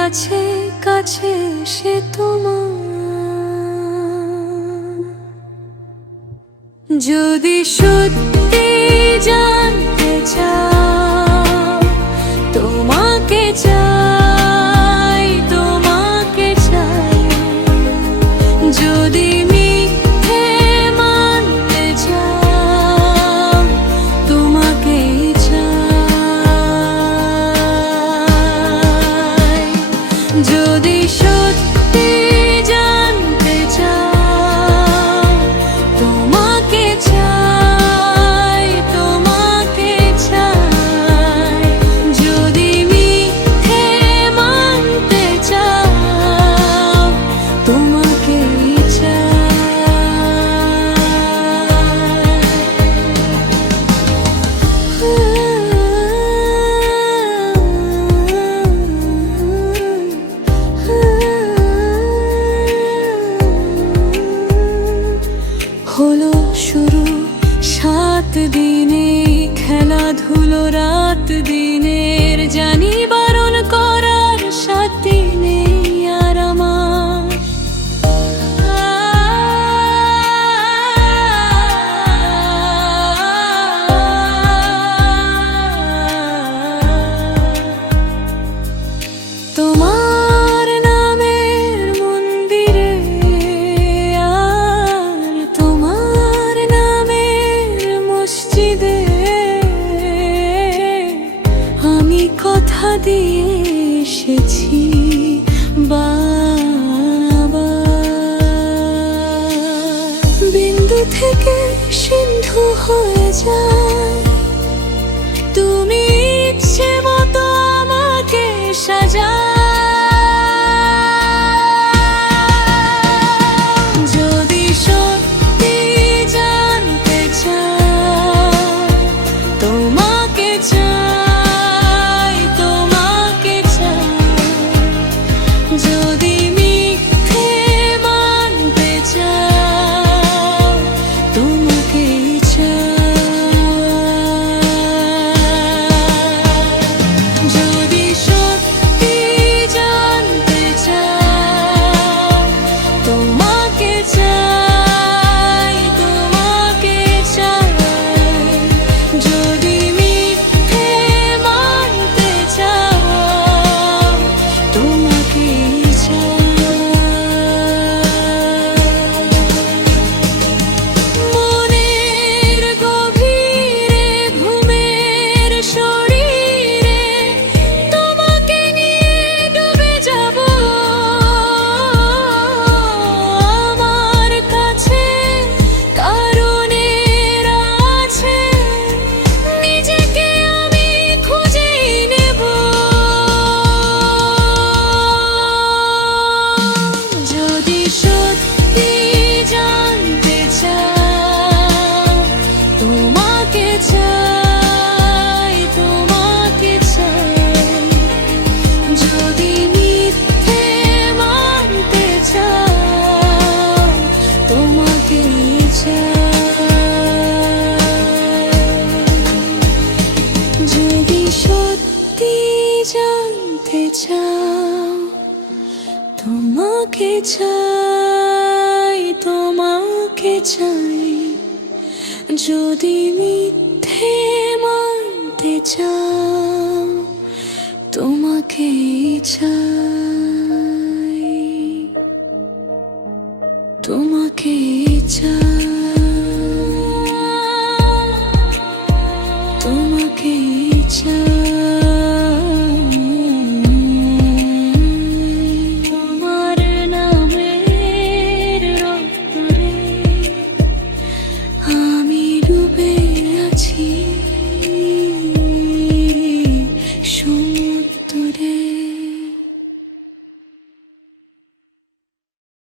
কাছে কাছে সে তোমার। যদি সত্যি জানতে চাও, তোমাকে চাই, তোমাকে চাই। যদি মিথ্যে মানতে চাও, তোমাকেই চাই। যদি সত্যি জানতে চাও, তোমাকে চাই, তোমাকে চাই। যদি মিথ্যে মানতে চাও, তোমাকেই হলো শুরু 7 দিনে খেলাধুলো রাত দিনের। জানি বারণ করার 7 দিনে আর আমার। তোমার নামের মন্দিরে আর তোমার নামের মসজিদে আমি কথা দিয়ে এসেছি বারবার। বিন্দু থেকে সিন্ধু হয়ে যায়, তুমি ইচ্ছে মতো আমাকে সাজাও। যদি সত্যি জানতে চাও, তোমাকে চাই, তোমাকে চাই। যদি মিথ্যে মানতে চাও, তোমাকেই চাই। যদি সত্যি জানতে চাও, তোমাকে চাই, তোমাকে চাই। যদি মিথ্যে মানতে চাও, তোমাকেই চাই। মনের গভীরে ঘুমের শরীরে তোমাকে নিয়ে ডুবে যাব। আমার কাছে কারণের আছে, নিজেকে আমি খুঁজেই নেব। যদি সত্যি জানতে চাও, তোমাকে চাই, তোমাকে চাই। যদি মিথ্যে মানতে চাও, তোমাকেই চাই। যদি সত্যি জানতে চাও, তোমাকে চাই, তোমাকে চাই। যদি মিথ্যে মানতে চাও, তোমাকেই চাই, তোমাকেই চাই।